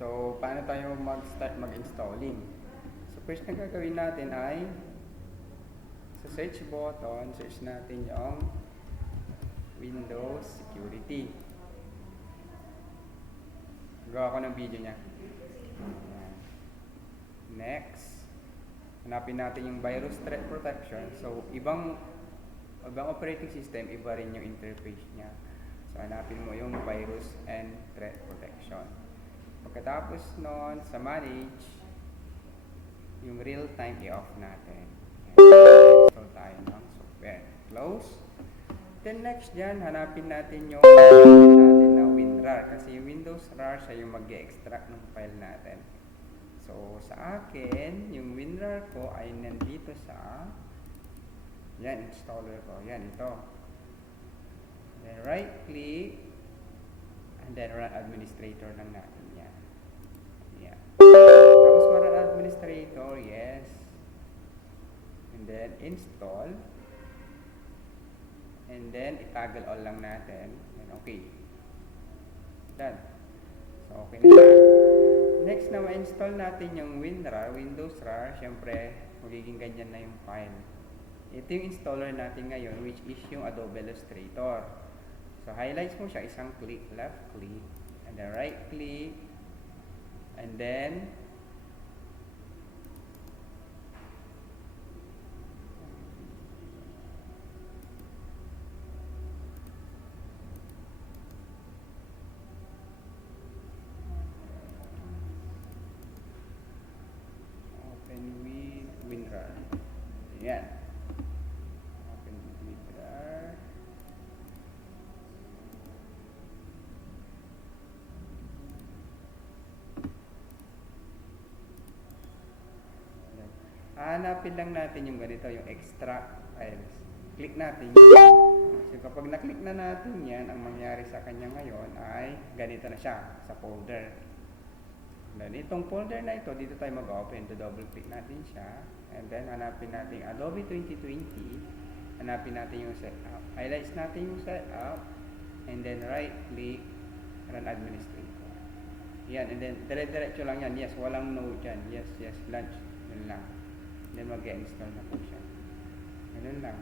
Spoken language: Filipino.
So, paano tayo mag-start mag-installing? So, first na gagawin natin ay sa search button, search natin yung Windows Security. Gawa ko ng video niya. Ayan. Next, hanapin natin yung virus threat protection. So, ibang operating system, iba rin yung interface niya. So, hanapin mo yung virus and threat protection. Pagkatapos nun, sa manage, yung real time i-off natin. Install tayo ng software. Close. Then next dyan, hanapin natin yung natin na WinRAR. Kasi yung Windows RAR siya yung mag-extract ng file natin. So, sa akin, yung WinRAR ko ay nandito sa yan, installer ko. Yan, ito. Then right click and then run administrator lang natin yan. Yan. Tapos run administrator, yes. And then install. And then itoggle all lang natin. And okay. Done. So okay na siya. Next na ma-install natin yung WinRAR, Windows RAR. Siyempre, magiging ganyan na yung file. Ito yung installer natin ngayon, which is yung Adobe Illustrator. So, highlights mo siya, isang click, left click, and then right click, and then open with WinRAR. Yan. Open with WinRAR. Hanapin lang natin yung ganito, yung extract files. Click natin. So kapag na-click na natin yan, ang mangyari sa kanya ngayon ay ganito na siya sa folder. Then itong folder na ito, dito tayo mag-open. To double click natin siya. And then hanapin natin Adobe 2020. Hanapin natin yung setup. Highlights natin yung setup. And then right click, run administrator. Yan, and then dire-diretso lang yan. Yes, walang no dyan. Yes, launch. Yun lang. Then mag-install na po siya. Ganun lang.